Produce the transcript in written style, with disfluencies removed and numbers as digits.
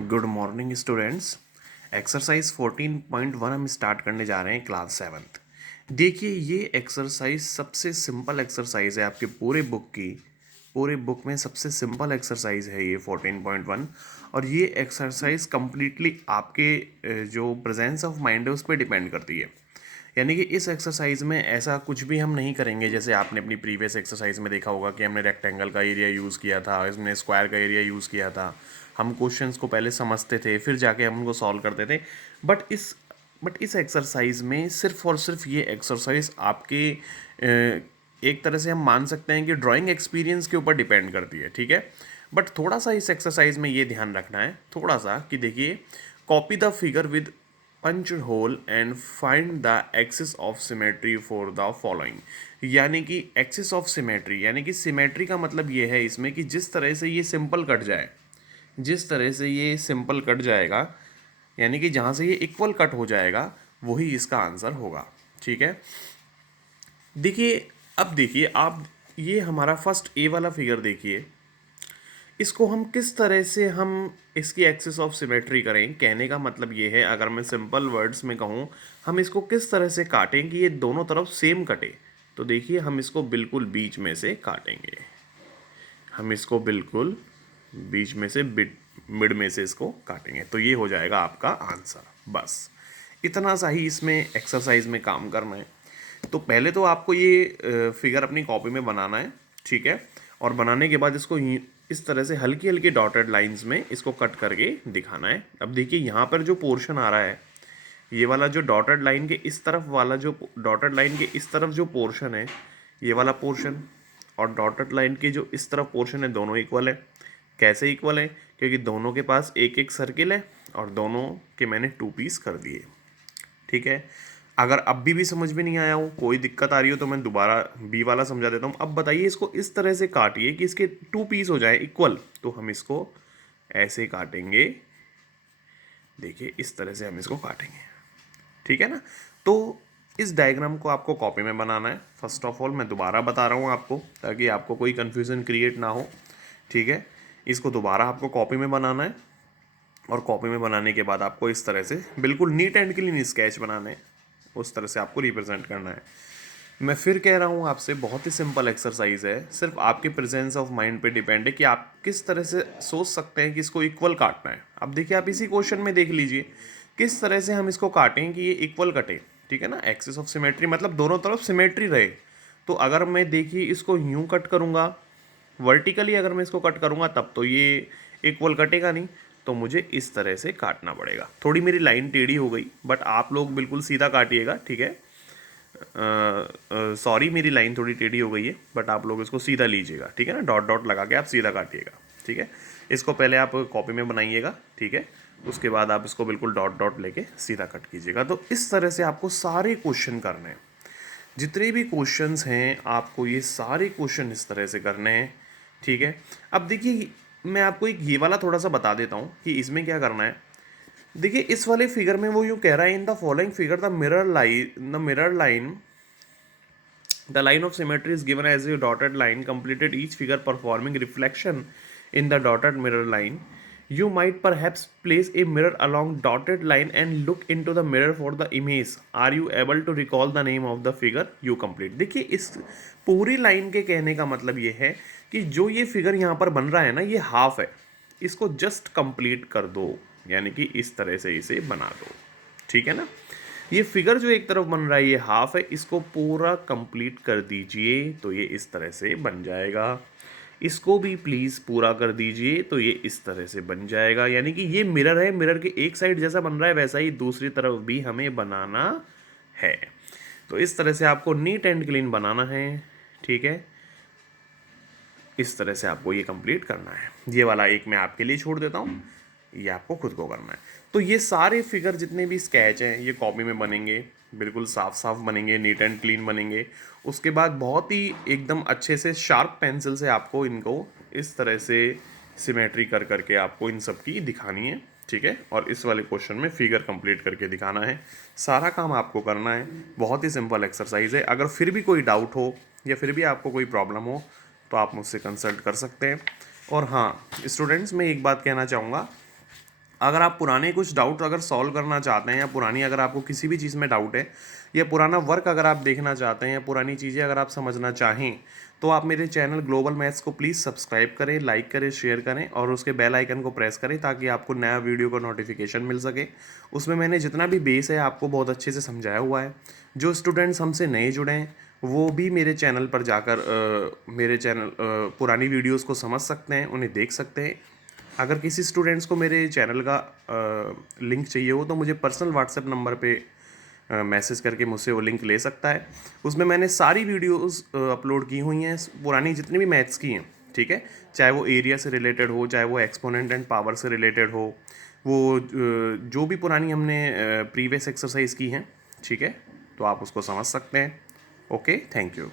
Good morning students. Exercise 14.1 हम start करने जा रहे हैं क्लास सेवन्थ। देखिए, ये एक्सरसाइज सबसे सिंपल एक्सरसाइज है आपके पूरे बुक में सबसे सिंपल एक्सरसाइज है ये 14.1। और ये एक्सरसाइज कम्प्लीटली आपके जो प्रेजेंस ऑफ माइंड है उस पर डिपेंड करती है। यानी कि इस एक्सरसाइज में ऐसा कुछ भी हम नहीं करेंगे जैसे आपने अपनी प्रीवियस एक्सरसाइज में देखा होगा कि हमने रेक्टेंगल का एरिया यूज़ किया था, इसमें स्क्वायर का एरिया यूज़ किया था। हम क्वेश्चंस को पहले समझते थे फिर जाके हम उनको सॉल्व करते थे। बट इस एक्सरसाइज में सिर्फ और सिर्फ ये एक्सरसाइज आपके एक तरह से हम मान सकते हैं कि ड्राइंग एक्सपीरियंस के ऊपर डिपेंड करती है, ठीक है। बट थोड़ा सा इस एक्सरसाइज में ये ध्यान रखना है थोड़ा सा कि देखिए, copy the figure with punch hole and find the axis of symmetry for the following. यानी कि एक्सिस ऑफ सिमेट्री यानी कि सिमेट्री का मतलब ये है इसमें कि जिस तरह से ये सिंपल कट जाए, जिस तरह से ये सिंपल कट जाएगा, यानी कि जहाँ से ये इक्वल कट हो जाएगा वही इसका आंसर होगा, ठीक है। देखिए, अब देखिए आप, ये हमारा फर्स्ट ए वाला फिगर देखिए, इसको हम किस तरह से हम इसकी एक्सिस ऑफ सिमेट्री करें। कहने का मतलब ये है, अगर मैं सिंपल वर्ड्स में कहूँ, हम इसको किस तरह से काटें कि ये दोनों तरफ सेम कटे। तो देखिए, हम इसको बिल्कुल बीच में से काटेंगे, हम इसको बिल्कुल बीच में से मिड में से इसको काटेंगे, तो ये हो जाएगा आपका आंसर। बस इतना सा ही इसमें एक्सरसाइज में काम करना है। तो पहले तो आपको ये फिगर अपनी कॉपी में बनाना है, ठीक है। और बनाने के बाद इसको इस तरह से हल्की हल्की डॉटेड लाइंस में इसको कट करके दिखाना है। अब देखिए, यहाँ पर जो पोर्शन आ रहा है, ये वाला जो डॉटेड लाइन के इस तरफ वाला, जो डॉटेड लाइन के इस तरफ जो पोर्शन है, ये वाला पोर्शन, और डॉटेड लाइन के जो इस तरफ पोर्शन है, दोनों इक्वल है। कैसे इक्वल है? क्योंकि दोनों के पास एक एक सर्किल है और दोनों के मैंने 2 पीस कर दिए, ठीक है। अगर अब भी समझ में नहीं आया हो, कोई दिक्कत आ रही हो, तो मैं दोबारा बी वाला समझा देता हूँ। अब बताइए, इसको इस तरह से काटिए कि इसके 2 पीस हो जाए इक्वल। तो हम इसको ऐसे काटेंगे, देखिए इस तरह से हम इसको काटेंगे, ठीक है ना। तो इस डायग्राम को आपको कॉपी में बनाना है। फर्स्ट ऑफ ऑल मैं दोबारा बता रहा हूँ आपको, ताकि आपको कोई कन्फ्यूज़न क्रिएट ना हो, ठीक है। इसको दोबारा आपको कॉपी में बनाना है, और कॉपी में बनाने के बाद आपको इस तरह से बिल्कुल नीट एंड क्लीन स्केच बनाने हैं, उस तरह से आपको रिप्रेजेंट करना है। मैं फिर कह रहा हूँ आपसे, बहुत ही सिंपल एक्सरसाइज है, सिर्फ आपके प्रेजेंस ऑफ माइंड पे डिपेंड है कि आप किस तरह से सोच सकते हैं कि इसको इक्वल काटना है। अब देखिए, आप इसी क्वेश्चन में देख लीजिए किस तरह से हम इसको काटें कि ये इक्वल कटे, ठीक है ना। एक्सिस ऑफ सिमेट्री मतलब दोनों तरफ सिमेट्री रहे। तो अगर मैं देखिए इसको यूं कट करूँगा, वर्टिकली अगर मैं इसको कट करूँगा, तब तो ये इक्वल कटेगा नहीं, तो मुझे इस तरह से काटना पड़ेगा। थोड़ी मेरी लाइन टेढ़ी हो गई, बट आप लोग बिल्कुल सीधा काटिएगा, ठीक है। सॉरी, मेरी लाइन थोड़ी टेढ़ी हो गई है, बट आप लोग इसको सीधा लीजिएगा, ठीक है ना। डॉट डॉट लगा के आप सीधा काटिएगा, ठीक है। इसको पहले आप कॉपी में बनाइएगा, ठीक है। उसके बाद आप इसको बिल्कुल डॉट डॉट लेके सीधा कट कीजिएगा। तो इस तरह से आपको सारे क्वेश्चन करने हैं, जितने भी क्वेश्चंस हैं आपको ये सारे क्वेश्चन इस तरह से करने हैं, ठीक है। अब देखिए, मैं आपको एक ये वाला थोड़ा सा बता देता हूँ कि इसमें क्या करना है। देखिए, इस वाले फिगर में वो यूँ कह रहा है, in the following figure the line of symmetry is given as a dotted line completed each figure performing reflection in the dotted mirror line. You might perhaps place a mirror along dotted line and look into the mirror for the image. Are you able to recall the name of the figure you complete? देखिए, इस पूरी line के कहने का मतलब ये है कि जो ये फिगर यहाँ पर बन रहा है ना, ये हाफ है, इसको जस्ट कंप्लीट कर दो, यानी कि इस तरह से इसे बना दो, ठीक है ना। ये फिगर जो एक तरफ बन रहा है, ये हाफ है, इसको पूरा कंप्लीट कर दीजिए तो ये इस तरह से बन जाएगा। इसको भी प्लीज़ पूरा कर दीजिए तो ये इस तरह से बन जाएगा। यानी कि ये मिरर है, मिरर के एक साइड जैसा बन रहा है वैसा ही दूसरी तरफ भी हमें बनाना है। तो इस तरह से आपको नीट एंड क्लीन बनाना है, ठीक है। इस तरह से आपको ये कंप्लीट करना है। ये वाला एक मैं आपके लिए छोड़ देता हूँ, ये आपको खुद को करना है। तो ये सारे फिगर जितने भी स्केच हैं ये कॉपी में बनेंगे, बिल्कुल साफ साफ बनेंगे, नीट एंड क्लीन बनेंगे। उसके बाद बहुत ही एकदम अच्छे से शार्प पेंसिल से आपको इनको इस तरह से सिमेट्री कर करके आपको इन सब की दिखानी है, ठीक है। और इस वाले क्वेश्चन में फिगर कंप्लीट करके दिखाना है। सारा काम आपको करना है, बहुत ही सिंपल एक्सरसाइज है। अगर फिर भी कोई डाउट हो या फिर भी आपको कोई प्रॉब्लम हो तो आप मुझसे कंसल्ट कर सकते हैं। और हाँ स्टूडेंट्स, मैं एक बात कहना चाहूँगा अगर आप पुराने कुछ डाउट अगर सॉल्व करना चाहते हैं, या पुरानी अगर आपको किसी भी चीज़ में डाउट है, या पुराना वर्क अगर आप देखना चाहते हैं, या पुरानी चीज़ें अगर आप समझना चाहें, तो आप मेरे चैनल ग्लोबल मैथ्स को प्लीज़ सब्सक्राइब करें, लाइक करें, शेयर करें और उसके बेल आइकन को प्रेस करें, ताकि आपको नया वीडियो का नोटिफिकेशन मिल सके। उसमें मैंने जितना भी बेस है आपको बहुत अच्छे से समझाया हुआ है। जो स्टूडेंट्स हमसे नए जुड़े हैं वो भी मेरे चैनल पर जाकर मेरे चैनल पुरानी वीडियोज़ को समझ सकते हैं, उन्हें देख सकते हैं। अगर किसी स्टूडेंट्स को मेरे चैनल का लिंक चाहिए हो तो मुझे पर्सनल व्हाट्सएप नंबर पे मैसेज करके मुझसे वो लिंक ले सकता है। उसमें मैंने सारी वीडियोस अपलोड की हुई हैं, पुरानी जितनी भी मैथ्स की हैं, ठीक है। चाहे वो एरिया से रिलेटेड हो, चाहे वो एक्सपोनेंट एंड पावर से रिलेटेड हो, वो जो भी पुरानी हमने प्रीवियस एक्सरसाइज की हैं, ठीक है, तो आप उसको समझ सकते हैं। Okay, thank you.